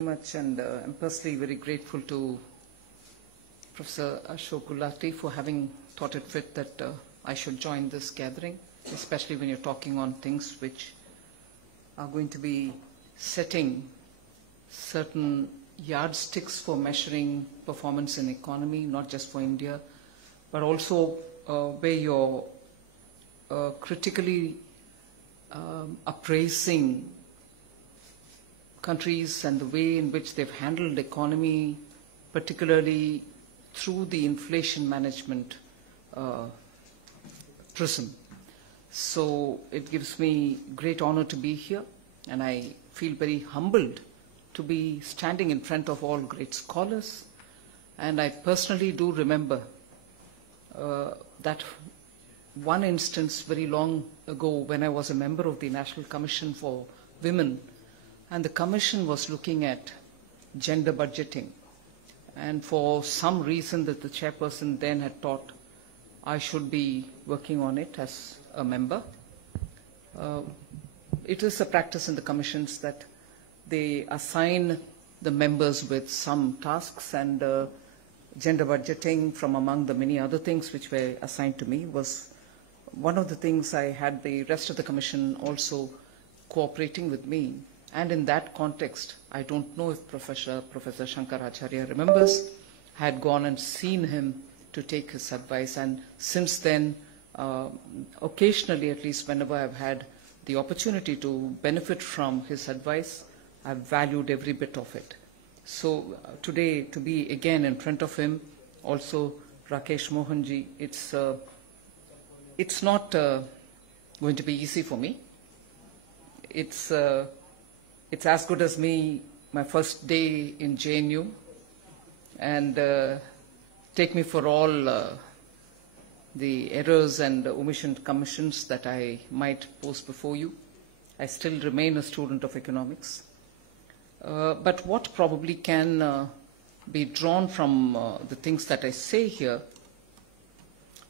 Much, and I'm personally very grateful to Professor Ashok Gulati for having thought it fit that I should join this gathering, especially when you're talking on things which are going to be setting certain yardsticks for measuring performance in economy, not just for India, but also where you're critically appraising countries and the way in which they've handled the economy, particularly through the inflation management prism. So it gives me great honor to be here, and I feel very humbled to be standing in front of all great scholars. And I personally do remember that one instance very long ago when I was a member of the National Commission for Women, and the Commission was looking at gender budgeting. And for some reason that the chairperson then had thought I should be working on it as a member. It is a practice in the commissions that they assign the members with some tasks, and gender budgeting, from among the many other things which were assigned to me, was one of the things I had the rest of the commission also cooperating with me. And in that context, I don't know if Professor Shankaracharya remembers, I had gone and seen him to take his advice. And since then, occasionally, at least whenever I've had the opportunity to benefit from his advice, I've valued every bit of it. So today, to be again in front of him, also Rakesh Mohanji, it's not going to be easy for me. It's as good as me, my first day in JNU, and take me for all the errors and omission commissions that I might post before you. I still remain a student of economics. But what probably can be drawn from the things that I say here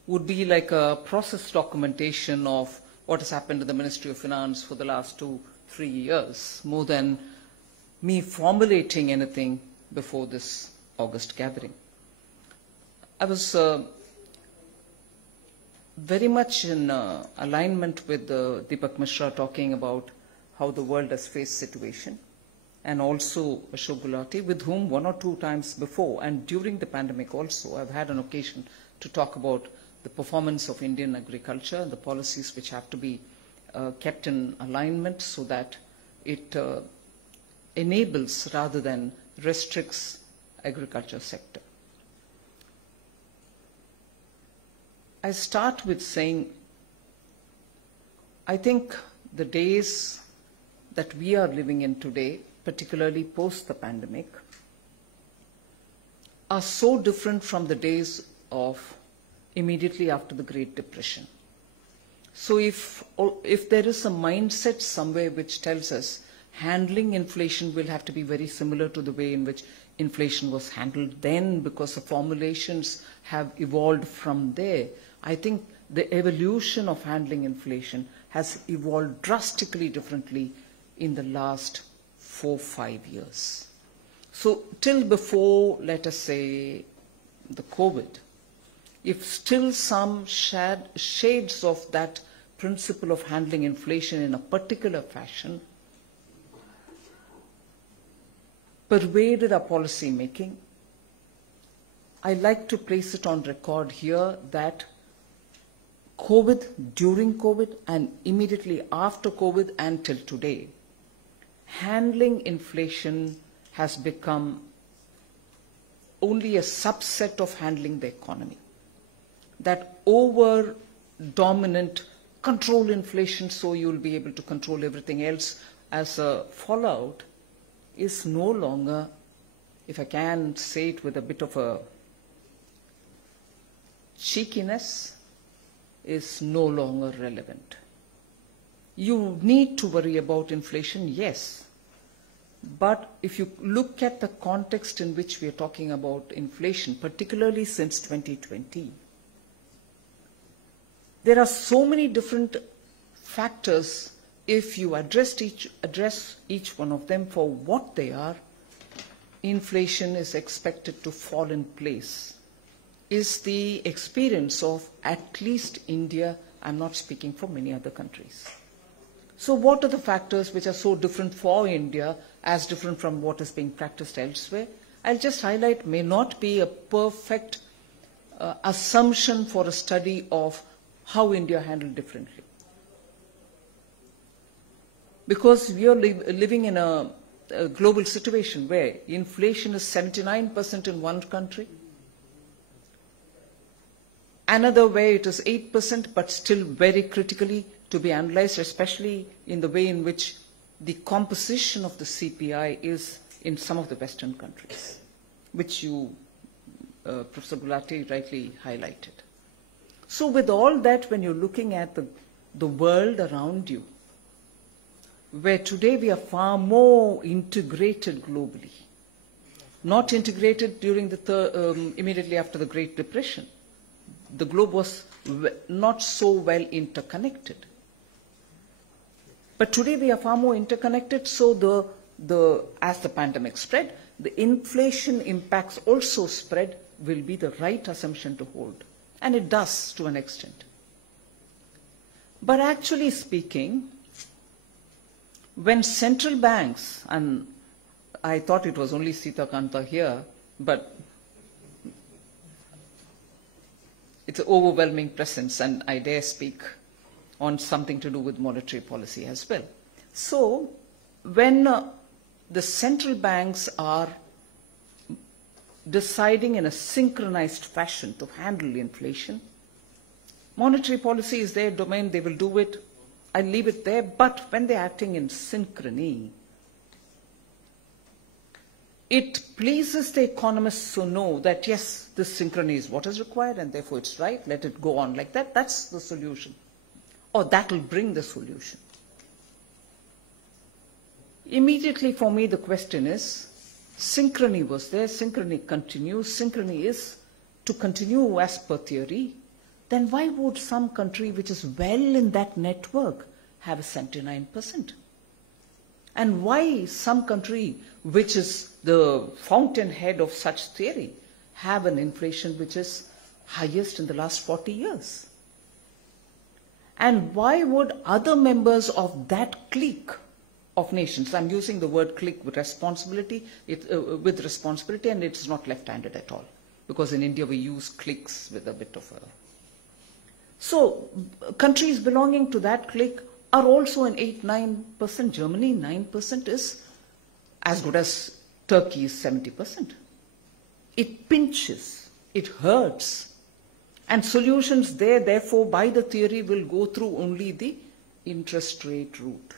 would be like a process documentation of what has happened in the Ministry of Finance for the last 2-3 years, more than me formulating anything before this August gathering. I was very much in alignment with Deepak Mishra talking about how the world has faced situation, and also Ashok Gulati, with whom 1 or 2 times before and during the pandemic also I've had an occasion to talk about the performance of Indian agriculture and the policies which have to be kept in alignment so that it enables rather than restricts agriculture sector. I start with saying, I think the days that we are living in today, particularly post the pandemic, are so different from the days of immediately after the Great Depression. So if there is a mindset somewhere which tells us handling inflation will have to be very similar to the way in which inflation was handled then, because the formulations have evolved from there, I think the evolution of handling inflation has evolved drastically differently in the last 4-5 years. So till before, let us say, the COVID, if still some shades of that principle of handling inflation in a particular fashion pervaded our policy making, I like to place it on record here that COVID, during COVID, and immediately after COVID until today, handling inflation has become only a subset of handling the economy. That over-dominant control inflation so you'll be able to control everything else as a fallout is no longer, if I can say it with a bit of a cheekiness, is no longer relevant. You need to worry about inflation, yes. But if you look at the context in which we are talking about inflation, particularly since 2020, there are so many different factors. If you address each one of them for what they are, inflation is expected to fall in place is the experience of at least India. I'm not speaking for many other countries. So what are the factors which are so different for India as different from what is being practiced elsewhere? I'll just highlight may not be a perfect assumption for a study of how India handled differently. Because we are living in a global situation where inflation is 79% in one country, another where it is 8%, but still very critically to be analyzed, especially in the way in which the composition of the CPI is in some of the Western countries, which you, Professor Gulati, rightly highlighted. So with all that, when you're looking at the world around you, where today we are far more integrated globally, not integrated during the immediately after the Great Depression. The globe was not so well interconnected. But today we are far more interconnected, so as the pandemic spread, the inflation impacts also spread will be the right assumption to hold. And it does to an extent. But actually speaking, when central banks, and I thought it was only Sita Kanta here, but it's an overwhelming presence, and I dare speak on something to do with monetary policy as well. So when the central banks are deciding in a synchronized fashion to handle inflation, monetary policy is their domain, they will do it. I leave it there, but when they're acting in synchrony, it pleases the economists to know that, yes, this synchrony is what is required and therefore it's right, let it go on like that. That's the solution, or that will bring the solution. Immediately for me the question is, synchrony was there, synchrony continues, synchrony is to continue as per theory, then why would some country which is well in that network have a 79%? And why some country which is the fountainhead of such theory have an inflation which is highest in the last 40 years? And why would other members of that clique of nations, I'm using the word clique with responsibility, and it's not left-handed at all, because in India we use cliques with a bit of a... So countries belonging to that clique are also in 8-9%. Germany 9% is as good as Turkey's 70%. It pinches, it hurts, and solutions there, therefore, by the theory will go through only the interest rate route.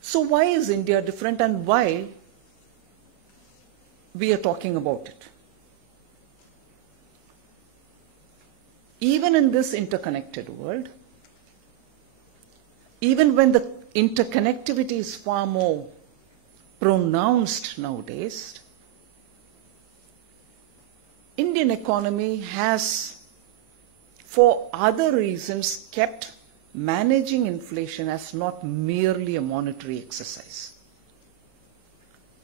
So why is India different, and why we are talking about it? Even in this interconnected world, even when the interconnectivity is far more pronounced nowadays, Indian economy has, for other reasons, kept managing inflation as not merely a monetary exercise.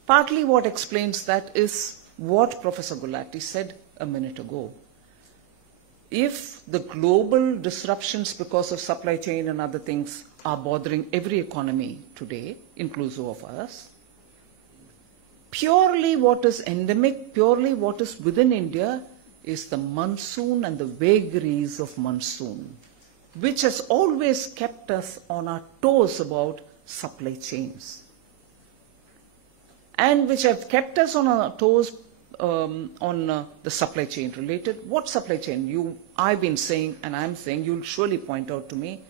Partly what explains that is what Professor Gulati said a minute ago. If the global disruptions because of supply chain and other things are bothering every economy today, inclusive of us, purely what is endemic, purely what is within India is the monsoon and the vagaries of monsoon, which has always kept us on our toes about supply chains, and which have kept us on our toes on the supply chain related. What supply chain? I've been saying, and I'm saying, you'll surely point out to me,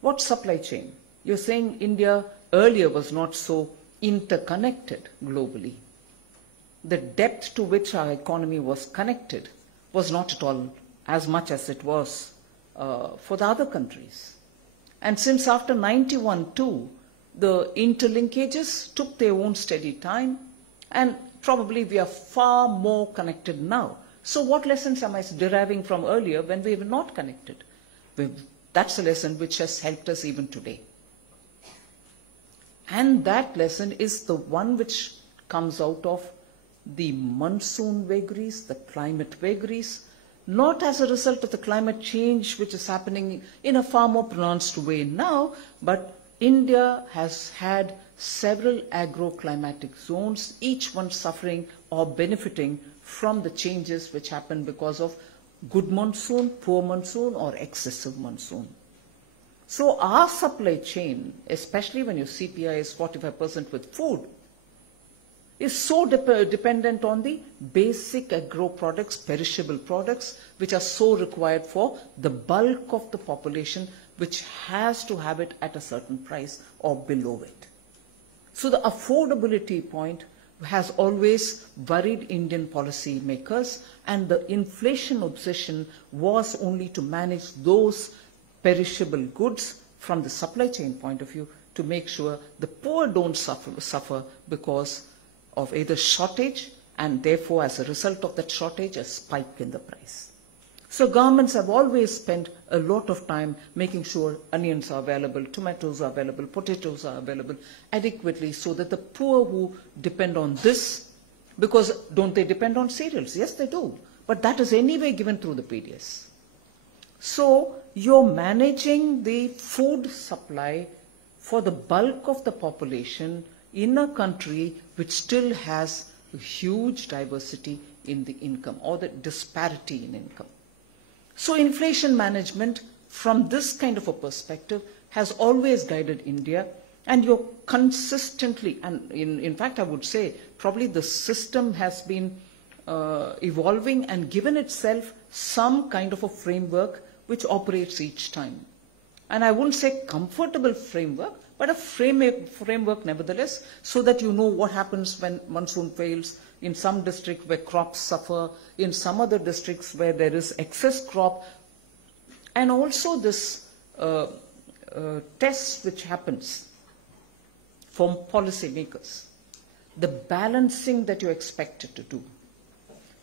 what supply chain? You're saying India earlier was not so interconnected globally. The depth to which our economy was connected was not at all as much as it was for the other countries. And since after 91 too, the interlinkages took their own steady time, and probably we are far more connected now. So what lessons am I deriving from earlier when we were not connected? That's a lesson which has helped us even today. And that lesson is the one which comes out of the monsoon vagaries, the climate vagaries, not as a result of the climate change which is happening in a far more pronounced way now, but India has had several agroclimatic zones, each one suffering or benefiting from the changes which happen because of good monsoon, poor monsoon, or excessive monsoon. So our supply chain, especially when your CPI is 45% with food, is so dependent on the basic agro products, perishable products, which are so required for the bulk of the population, which has to have it at a certain price or below it. So the affordability point has always worried Indian policy makers, and the inflation obsession was only to manage those perishable goods from the supply chain point of view to make sure the poor don't suffer because of either shortage, and therefore as a result of that shortage, a spike in the price. So governments have always spent a lot of time making sure onions are available, tomatoes are available, potatoes are available adequately, so that the poor who depend on this, because don't they depend on cereals? Yes, they do. But that is anyway given through the PDS. So you're managing the food supply for the bulk of the population in a country which still has a huge diversity in the income, or the disparity in income. So inflation management from this kind of a perspective has always guided India, and you're consistently, and in fact I would say probably the system has been evolving and given itself some kind of a framework which operates each time. And I wouldn't say comfortable framework, but a framework nevertheless, so that you know what happens when monsoon fails, in some districts where crops suffer, in some other districts where there is excess crop, and also this test which happens from policy makers, the balancing that you're expected to do.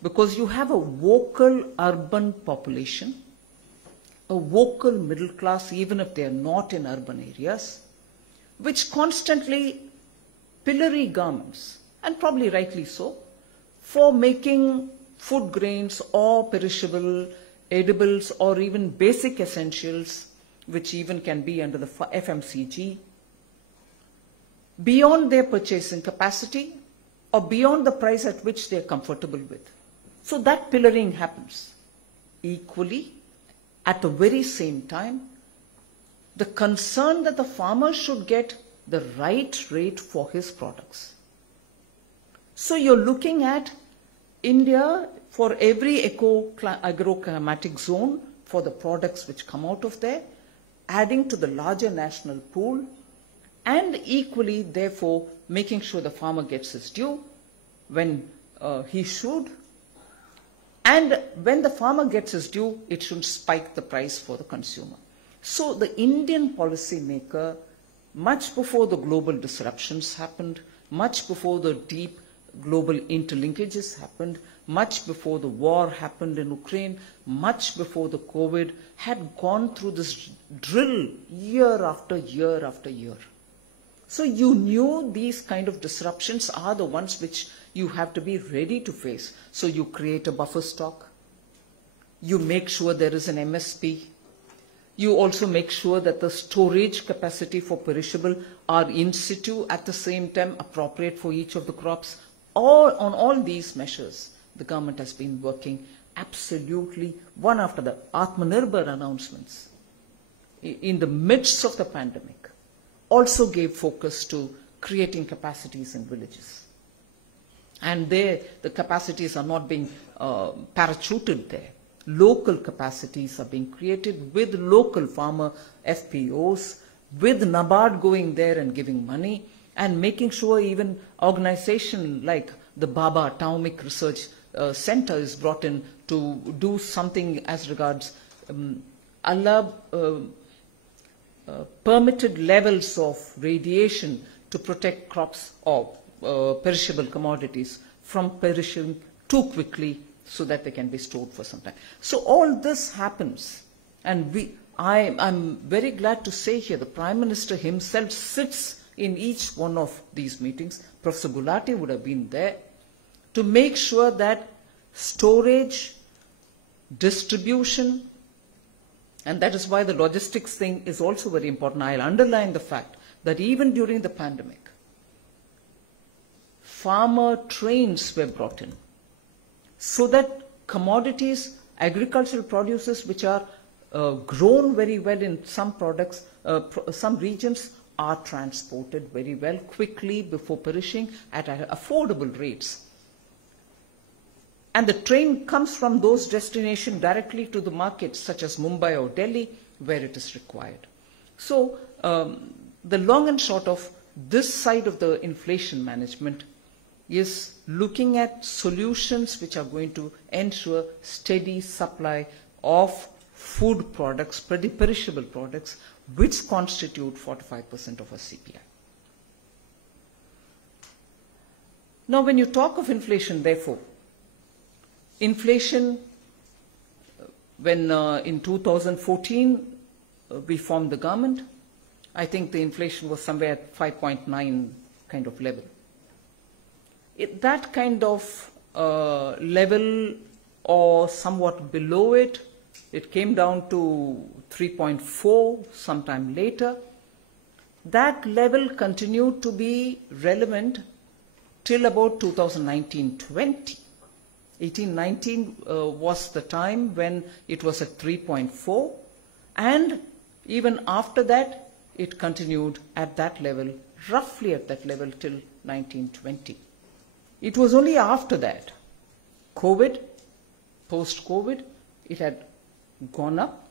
Because you have a vocal urban population, a vocal middle class, even if they are not in urban areas, which constantly pillory governments, and probably rightly so, for making food grains or perishable edibles or even basic essentials, which even can be under the FMCG, beyond their purchasing capacity or beyond the price at which they are comfortable with. So that pillaring happens. Equally, at the very same time, the concern that the farmer should get the right rate for his products. So you're looking at India for every agroclimatic zone for the products which come out of there, adding to the larger national pool, and equally, therefore, making sure the farmer gets his due when he should. And when the farmer gets his due, it shouldn't spike the price for the consumer. So the Indian policymaker, much before the global disruptions happened, much before the deep global interlinkages happened, much before the war happened in Ukraine, much before the COVID, had gone through this drill year after year after year. So you knew these kind of disruptions are the ones which you have to be ready to face. So you create a buffer stock. You make sure there is an MSP. You also make sure that the storage capacity for perishable are in situ, at the same time appropriate for each of the crops. On all these measures, the government has been working absolutely one after the Atmanirbhar announcements in the midst of the pandemic. Also gave focus to creating capacities in villages. And there, the capacities are not being parachuted there. Local capacities are being created with local farmer FPOs, with NABARD going there and giving money, and making sure even organization like the Baba Atomic Research Center is brought in to do something as regards permitted levels of radiation to protect crops or perishable commodities from perishing too quickly so that they can be stored for some time. So all this happens, and I'm very glad to say here the Prime Minister himself sits in each one of these meetings. Professor Gulati would have been there to make sure that storage, distribution, and that is why the logistics thing is also very important. I'll underline the fact that even during the pandemic, farmer trains were brought in so that commodities, agricultural produces which are grown very well in some products, some regions are transported very well quickly before perishing at affordable rates. And the train comes from those destinations directly to the markets such as Mumbai or Delhi where it is required. So the long and short of this side of the inflation management is looking at solutions which are going to ensure steady supply of food products, perishable products, which constitute 45% of our CPI. Now, when you talk of inflation, therefore, inflation, when in 2014 we formed the government, I think the inflation was somewhere at 5.9 kind of level. That kind of level or somewhat below it, it came down to 3.4 sometime later. That level continued to be relevant till about 2019-20. 18-19 was the time when it was at 3.4, and even after that it continued at that level, roughly at that level till 19-20. It was only after that, COVID, post-COVID, it had gone up,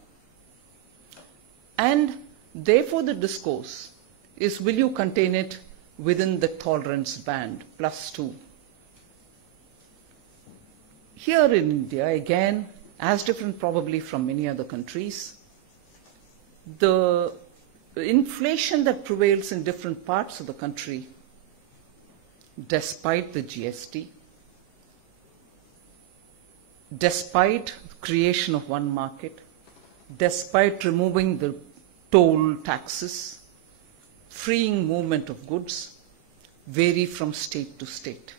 and therefore the discourse is, will you contain it within the tolerance band, +2? Here in India, again, as different probably from many other countries, the inflation that prevails in different parts of the country, despite the GST, despite creation of one market, despite removing the toll taxes, freeing movement of goods, vary from state to state.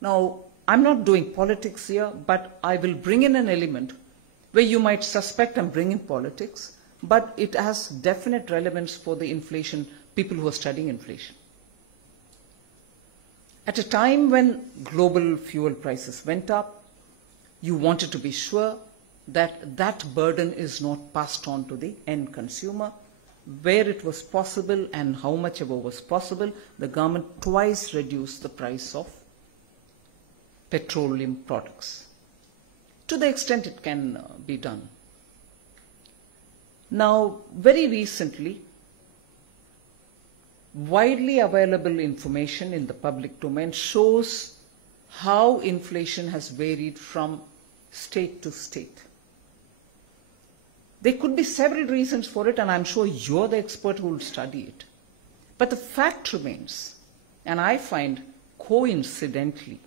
Now, I'm not doing politics here, but I will bring in an element where you might suspect I'm bringing politics, but it has definite relevance for the inflation, people who are studying inflation. At a time when global fuel prices went up, you wanted to be sure that that burden is not passed on to the end consumer. Where it was possible and how much ever was possible, the government twice reduced the price of petroleum products, to the extent it can be done. Now, very recently, widely available information in the public domain shows how inflation has varied from state to state. There could be several reasons for it, and I'm sure you're the expert who will study it. But the fact remains, and I find coincidentally,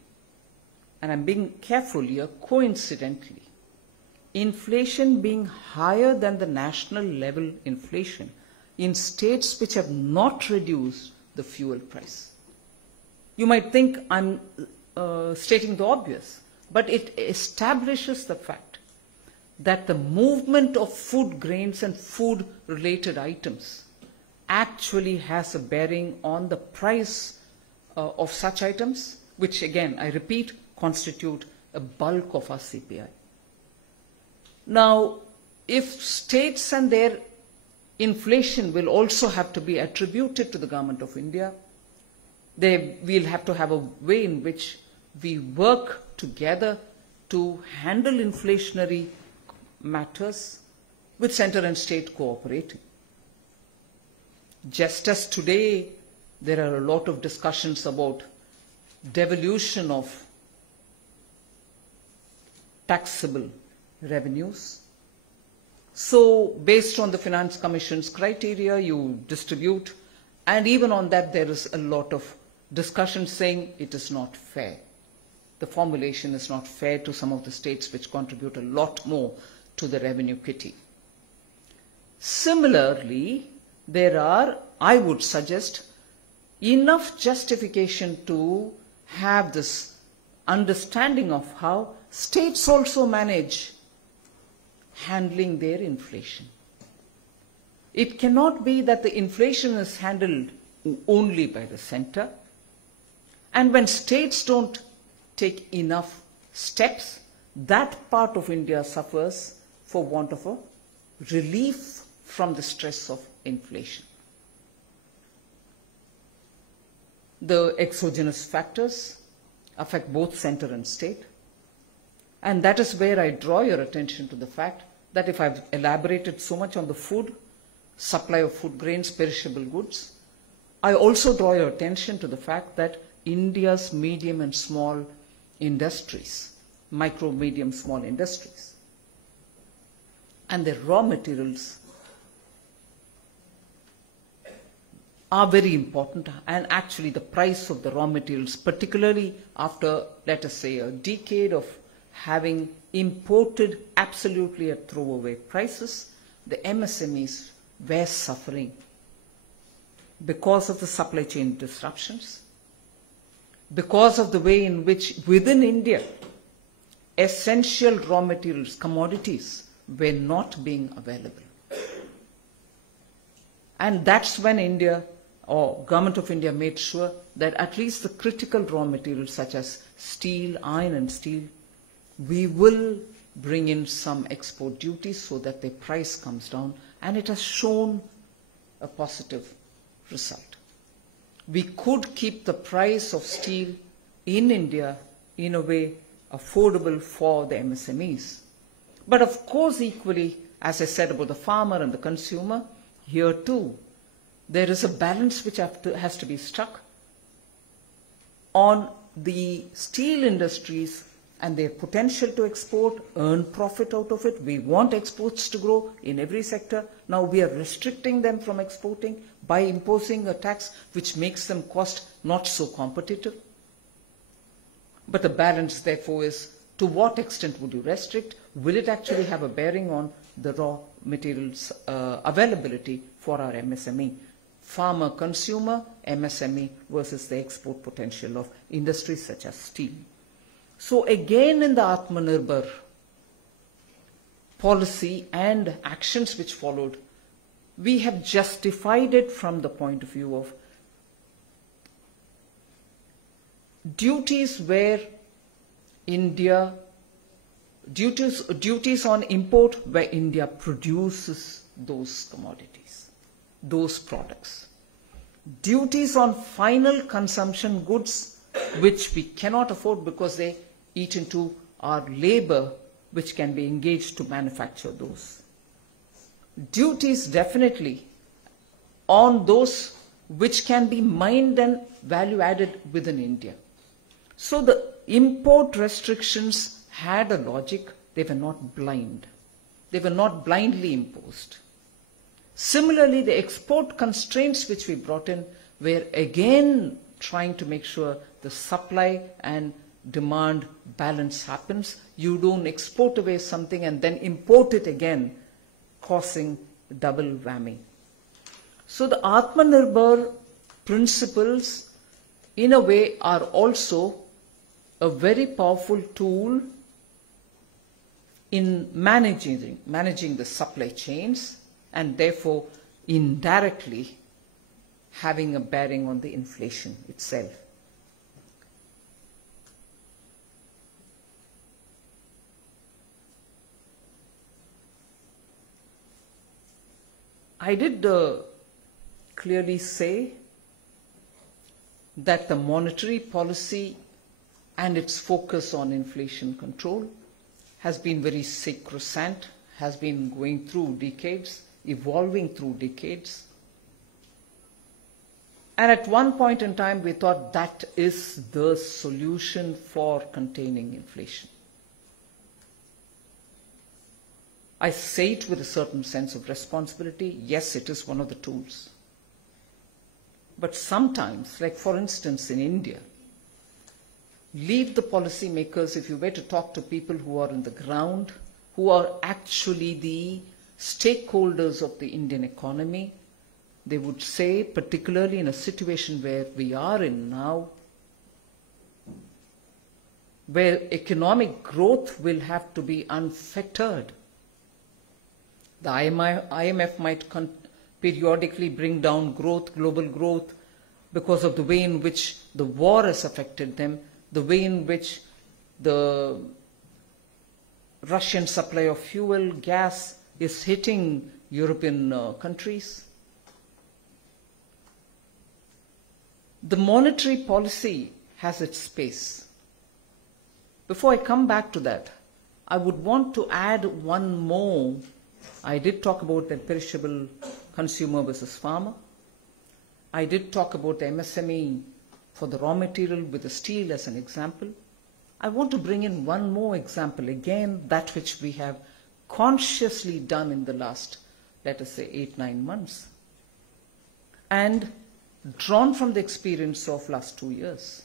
and I'm being careful here, coincidentally, inflation being higher than the national level inflation in states which have not reduced the fuel price. You might think I'm stating the obvious, but it establishes the fact that the movement of food grains and food-related items actually has a bearing on the price of such items, which again, I repeat, constitute a bulk of our CPI. Now, if states and their inflation will also have to be attributed to the Government of India, we'll have to have a way in which we work together to handle inflationary matters with center and state cooperating. Just as today there are a lot of discussions about devolution of taxable revenues. So based on the Finance Commission's criteria, you distribute, and even on that there is a lot of discussion saying it is not fair. The formulation is not fair to some of the states which contribute a lot more to the revenue kitty. Similarly, there are, I would suggest, enough justification to have this understanding of how states also manage handling their inflation. It cannot be that the inflation is handled only by the center, and when states don't take enough steps, that part of India suffers for want of a relief from the stress of inflation. The exogenous factors affect both center and state, and that is where I draw your attention to the fact that if I've elaborated so much on the food, supply of food grains, perishable goods, I also draw your attention to the fact that India's medium and small industries, micro, medium, small industries, and their raw materials are very important, and actually the price of the raw materials, particularly after, let us say, a decade of having imported absolutely at throwaway prices, the MSMEs were suffering because of the supply chain disruptions, because of the way in which within India essential raw materials, commodities, were not being available. And that's when India, or Government of India, made sure that at least the critical raw materials such as steel, iron and steel, we will bring in some export duties so that the price comes down, and it has shown a positive result. We could keep the price of steel in India in a way affordable for the MSMEs. But of course, equally, as I said about the farmer and the consumer, here too, there is a balance which has to be struck on the steel industries and their potential to export, earn profit out of it. We want exports to grow in every sector. Now we are restricting them from exporting by imposing a tax which makes them cost not so competitive. But the balance, therefore, is to what extent would you restrict? Will it actually have a bearing on the raw materials availability for our MSME? Farmer, consumer, MSME versus the export potential of industries such as steel. So again, in the Atmanirbhar policy and actions which followed, we have justified it from the point of view of duties where India, duties on import where India produces those commodities, those products. Duties on final consumption goods which we cannot afford because they eat into our labor which can be engaged to manufacture those. Duties definitely on those which can be mined and value added within India. So the import restrictions had a logic. They were not blind. They were not blindly imposed. Similarly, the export constraints which we brought in were again trying to make sure the supply and demand balance happens. You don't export away something and then import it again, causing double whammy. So the Atmanirbhar principles, in a way, are also a very powerful tool in managing the supply chains, and therefore indirectly having a bearing on the inflation itself. I did clearly say that the monetary policy and its focus on inflation control has been very sacrosanct, has been going through decades, evolving through decades. And at one point in time, we thought that is the solution for containing inflation. I say it with a certain sense of responsibility. Yes, it is one of the tools. But sometimes, like for instance in India, leave the policymakers, if you were to talk to people who are on the ground, who are actually the stakeholders of the Indian economy, they would say, particularly in a situation where we are in now, where economic growth will have to be unfettered. The IMF might periodically bring down growth, global growth, because of the way in which the war has affected them, the way in which the Russian supply of fuel, gas is hitting European countries. The monetary policy has its space. Before I come back to that, I would want to add one more. I did talk about the perishable consumer versus farmer. I did talk about the MSME for the raw material with the steel as an example. I want to bring in one more example, again, that which we have consciously done in the last, let us say, 8-9 months, and drawn from the experience of last 2 years.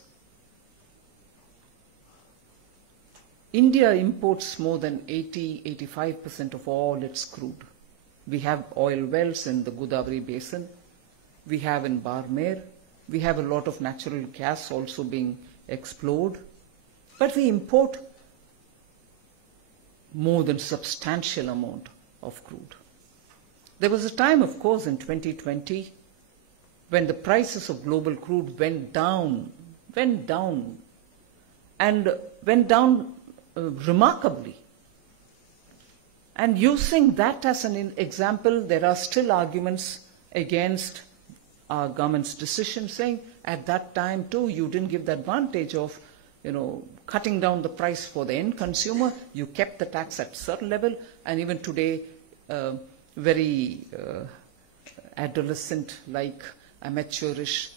India imports more than 80-85% of all its crude. We have oil wells in the Godavari basin. We have in Barmer. We have a lot of natural gas also being explored. But we import more than substantial amount of crude. There was a time, of course, in 2020 when the prices of global crude went down remarkably. And using that as an example, there are still arguments against our government's decision, saying at that time too you didn't give the advantage of cutting down the price for the end consumer. You kept the tax at a certain level, and even today very adolescent-like, amateurish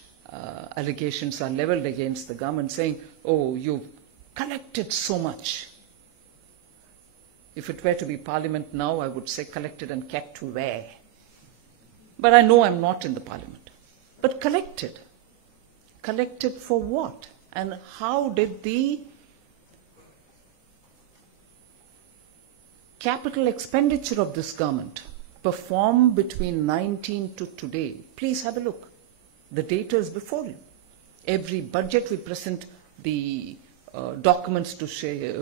allegations are leveled against the government, saying, oh, you collected so much. If it were to be parliament now, I would say collected and kept where? But I know I'm not in the parliament. But collected. Collected for what? And how did the capital expenditure of this government perform between 19 to today? Please have a look. The data is before you. Every budget we present the documents to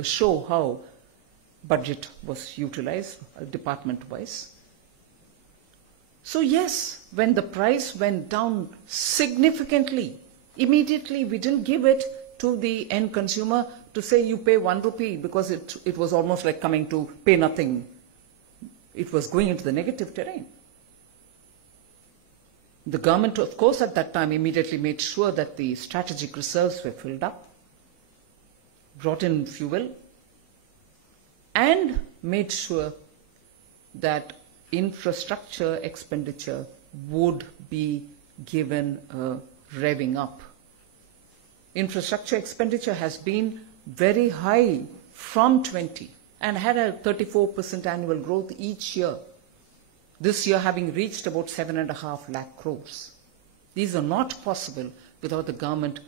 show how budget was utilized department-wise. So yes, when the price went down significantly, immediately we didn't give it to the end consumer to say you pay 1 rupee, because it was almost like coming to pay nothing. It was going into the negative terrain. The government, of course, at that time immediately made sure that the strategic reserves were filled up, brought in fuel, and made sure that infrastructure expenditure would be given a revving up. Infrastructure expenditure has been very high from 20 and had a 34% annual growth each year. This year having reached about 7.5 lakh crores. These are not possible without the government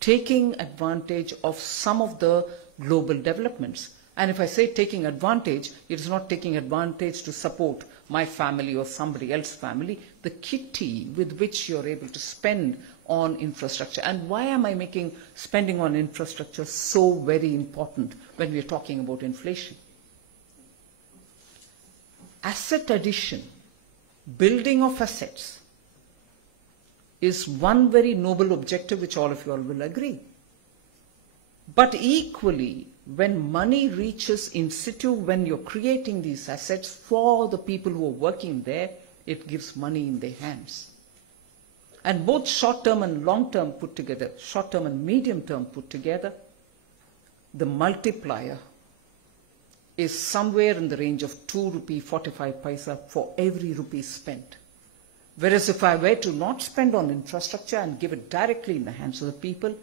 taking advantage of some of the global developments. And if I say taking advantage, it is not taking advantage to support my family or somebody else's family. The kitty with which you're able to spend on infrastructure. And why am I making spending on infrastructure so very important when we're talking about inflation? Asset addition, building of assets, is one very noble objective which all of you all will agree. But equally, when money reaches in situ, when you're creating these assets for the people who are working there, it gives money in their hands. And both short-term and long-term put together, short-term and medium-term put together, the multiplier is somewhere in the range of 2 rupee 45 paisa for every rupee spent. Whereas if I were to not spend on infrastructure and give it directly in the hands of the people,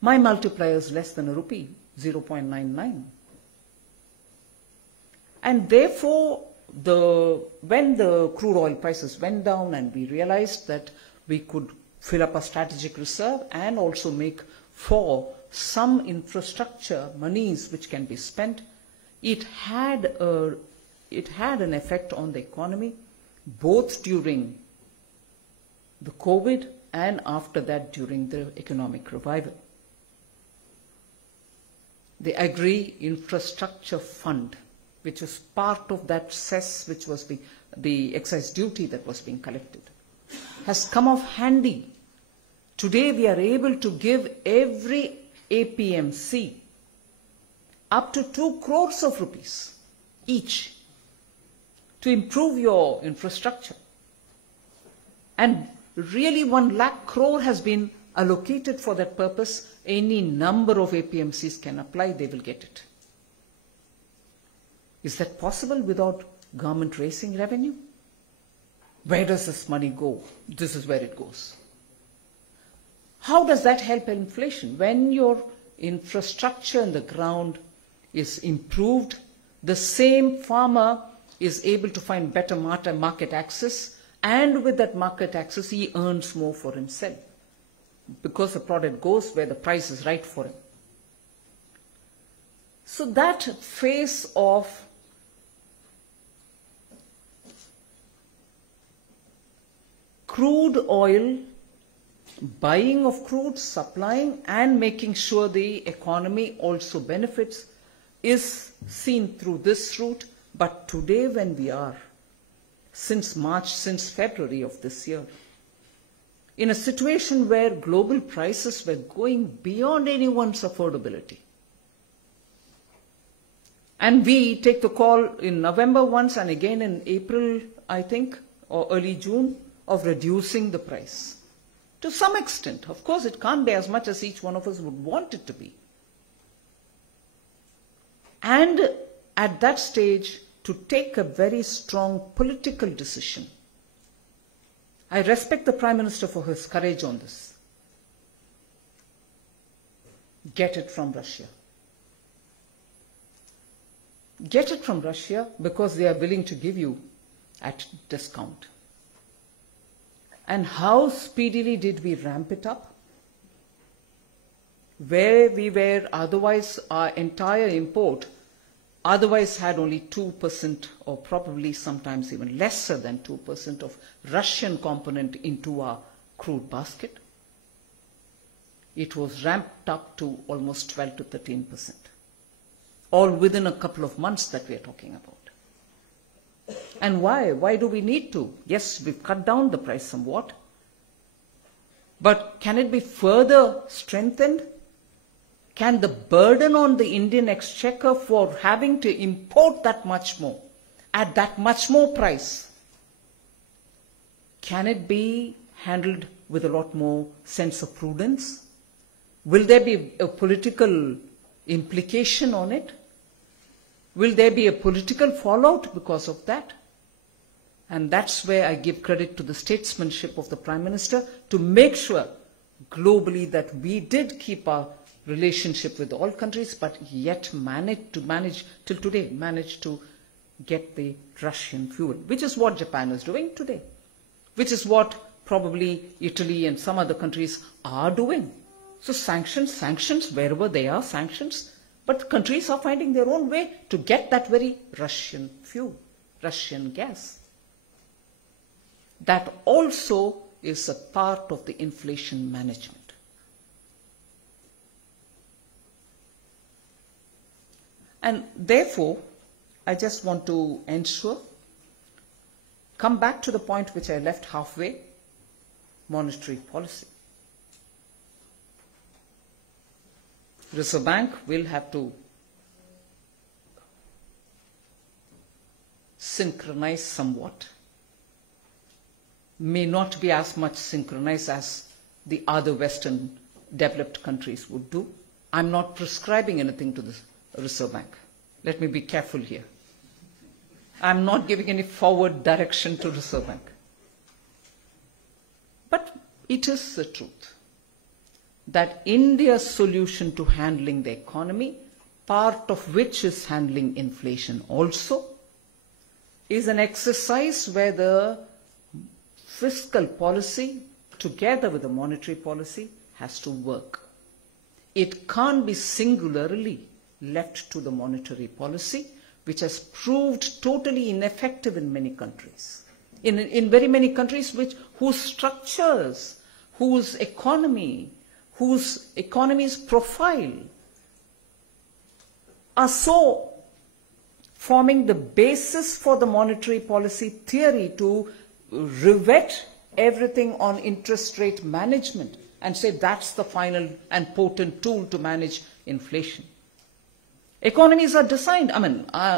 my multiplier is less than a rupee, 0.99. And therefore, when the crude oil prices went down and we realized that we could fill up a strategic reserve and also make for some infrastructure monies which can be spent, it had an effect on the economy, both during the COVID and after that during the economic revival. The Agri Infrastructure Fund, which was part of that cess, which was the excise duty that was being collected, has come off handy. Today we are able to give every APMC up to 2 crores of rupees each to improve your infrastructure. And really 1 lakh crore has been allocated for that purpose. Any number of APMCs can apply, they will get it. Is that possible without government raising revenue? Where does this money go? This is where it goes. How does that help inflation? When your infrastructure in the ground is improved, the same farmer is able to find better market access, and with that market access he earns more for himself because the product goes where the price is right for him. So that phase of crude oil, buying of crude, supplying and making sure the economy also benefits is seen through this route. But today when we are, since March, since February of this year, in a situation where global prices were going beyond anyone's affordability, and we take the call in November once and again in April, I think, or early June, of reducing the price. To some extent, of course, it can't be as much as each one of us would want it to be. And at that stage, to take a very strong political decision. I respect the Prime Minister for his courage on this. Get it from Russia. Get it from Russia because they are willing to give you at discount. And how speedily did we ramp it up? Where we were otherwise, our entire import otherwise had only 2% or probably sometimes even lesser than 2% of Russian component into our crude basket. It was ramped up to almost 12 to 13%. All within a couple of months that we are talking about. And why? Why do we need to? Yes, we've cut down the price somewhat. But can it be further strengthened? Can the burden on the Indian exchequer for having to import that much more, at that much more price, can it be handled with a lot more sense of prudence? Will there be a political implication on it? Will there be a political fallout because of that? And that's where I give credit to the statesmanship of the Prime Minister to make sure globally that we did keep our relationship with all countries, but yet managed to get the Russian fuel, which is what Japan is doing today, which is what probably Italy and some other countries are doing. So sanctions, wherever they are, sanctions, but countries are finding their own way to get that very Russian fuel, Russian gas. That also is a part of the inflation management. And therefore, I just want to come back to the point which I left halfway, monetary policy. Reserve Bank will have to synchronize somewhat. May not be as much synchronized as the other Western developed countries would do. I'm not prescribing anything to the Reserve Bank. Let me be careful here. I'm not giving any forward direction to Reserve Bank. But it is the truth that India's solution to handling the economy, part of which is handling inflation also, is an exercise where the fiscal policy, together with the monetary policy, has to work. It can't be singularly left to the monetary policy, which has proved totally ineffective in many countries. in very many countries whose structures, whose economy's profile are so forming the basis for the monetary policy theory to rivet everything on interest rate management and say that's the final and potent tool to manage inflation. Economies are designed,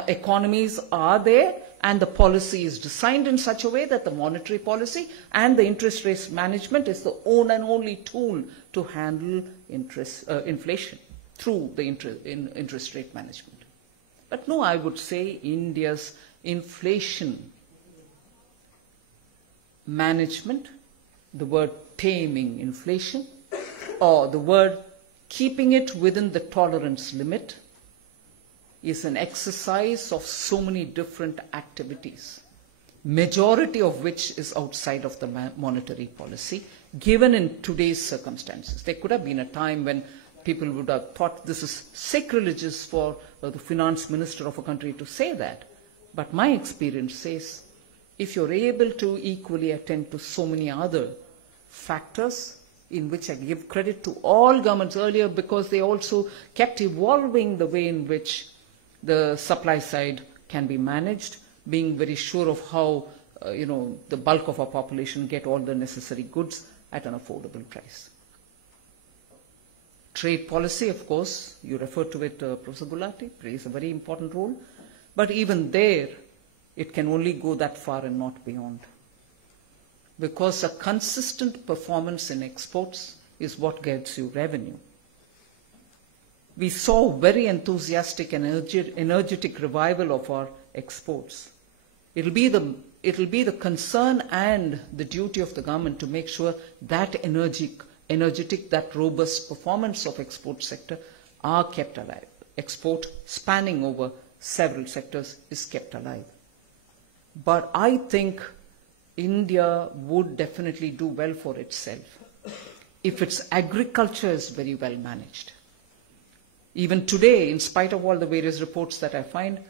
economies are there, and the policy is designed in such a way that the monetary policy and the interest rate management is the only tool to handle inflation through the interest rate management. But no, I would say India's inflation management, the word taming inflation, or the word keeping it within the tolerance limit, is an exercise of so many different activities, majority of which is outside of the monetary policy, given in today's circumstances. There could have been a time when people would have thought this is sacrilegious for the finance minister of a country to say that. But my experience says, if you're able to equally attend to so many other factors, in which I give credit to all governments earlier because they also kept evolving the way in which the supply side can be managed, being very sure of how the bulk of our population get all the necessary goods at an affordable price. Trade policy, of course, you referred to it, Professor Gulati, plays a very important role. But even there, it can only go that far and not beyond. Because a consistent performance in exports is what gets you revenue. We saw very enthusiastic and energetic revival of our exports. It'll be the concern and the duty of the government to make sure that energetic, that robust performance of export sector are kept alive. Export spanning over several sectors is kept alive. But I think India would definitely do well for itself if its agriculture is very well managed. Even today, in spite of all the various reports that I find,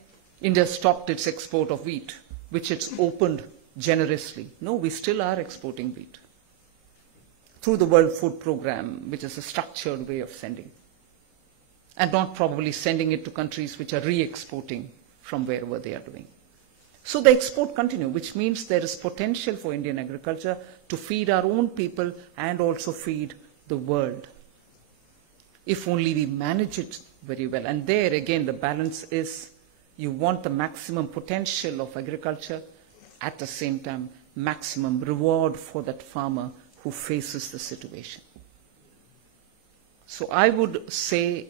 India stopped its export of wheat, which it's opened generously. No, we still are exporting wheat through the World Food Programme, which is a structured way of sending, and not probably sending it to countries which are re-exporting from wherever they are doing. So the export continue, which means there is potential for Indian agriculture to feed our own people and also feed the world, if only we manage it very well. And there again the balance is, you want the maximum potential of agriculture, at the same time maximum reward for that farmer who faces the situation. So I would say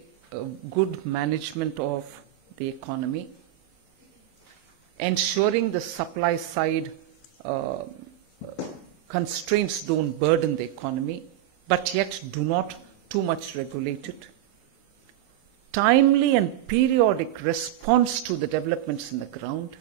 good management of the economy, ensuring the supply side constraints don't burden the economy, but yet do not too much regulate it. Timely and periodic response to the developments in the ground.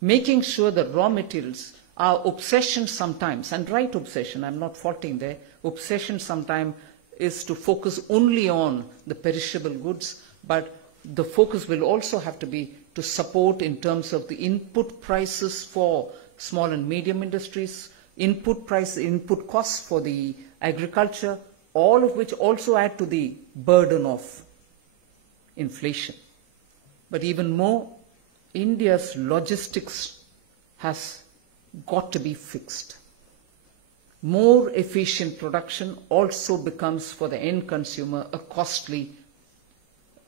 Making sure the raw materials, our obsession sometimes, and right obsession, I'm not faulting there, obsession sometimes is to focus only on the perishable goods, but the focus will also have to be to support in terms of the input prices for small and medium industries, input costs for the agriculture, all of which also add to the burden of inflation. But even more, India's logistics has got to be fixed. More efficient production also becomes for the end consumer a costly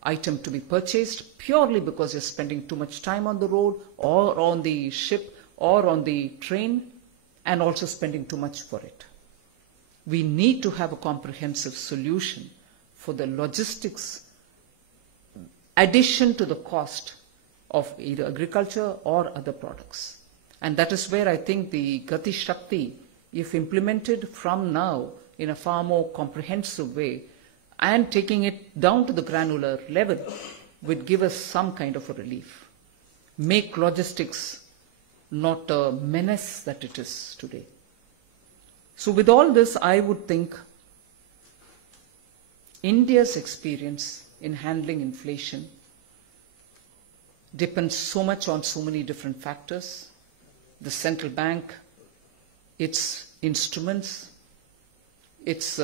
item to be purchased, purely because you're spending too much time on the road or on the ship or on the train, and also spending too much for it. We need to have a comprehensive solution for the logistics addition to the cost of either agriculture or other products. And that is where I think the Gati Shakti, if implemented from now in a far more comprehensive way and taking it down to the granular level, would give us some kind of a relief. Make logistics not a menace that it is today. So with all this, I would think India's experience in handling inflation depends so much on so many different factors. the central bank, its instruments, its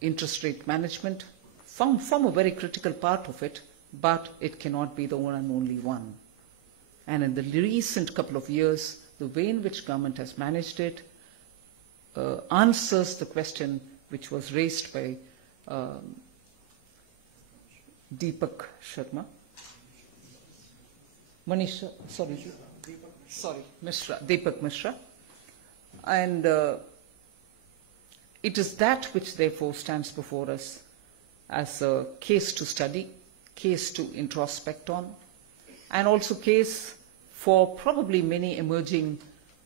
interest rate management form a very critical part of it, but it cannot be the one and only one. And in the recent couple of years, the way in which government has managed it answers the question which was raised by Deepak Sharma. Manisha, Deepak Mishra. And it is that which therefore stands before us as a case to study, case to introspect on, and also case for probably many emerging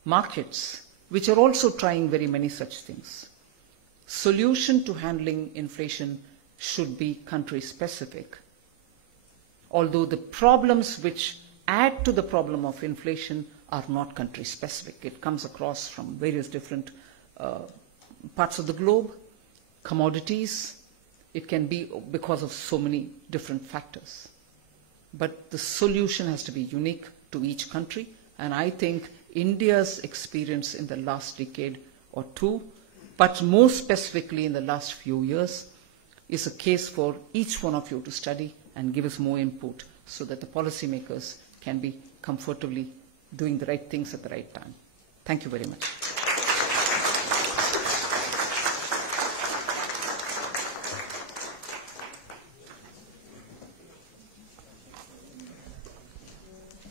markets which are also trying very many such things. Solution to handling inflation should be country specific. Although the problems which add to the problem of inflation are not country specific. It comes across from various different parts of the globe, commodities. It can be because of so many different factors. But the solution has to be unique to each country. And I think India's experience in the last decade or two, but more specifically in the last few years, is a case for each one of you to study and give us more input so that the policymakers can be comfortably doing the right things at the right time. Thank you very much.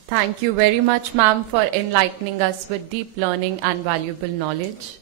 Thank you very much, ma'am, for enlightening us with deep learning and valuable knowledge.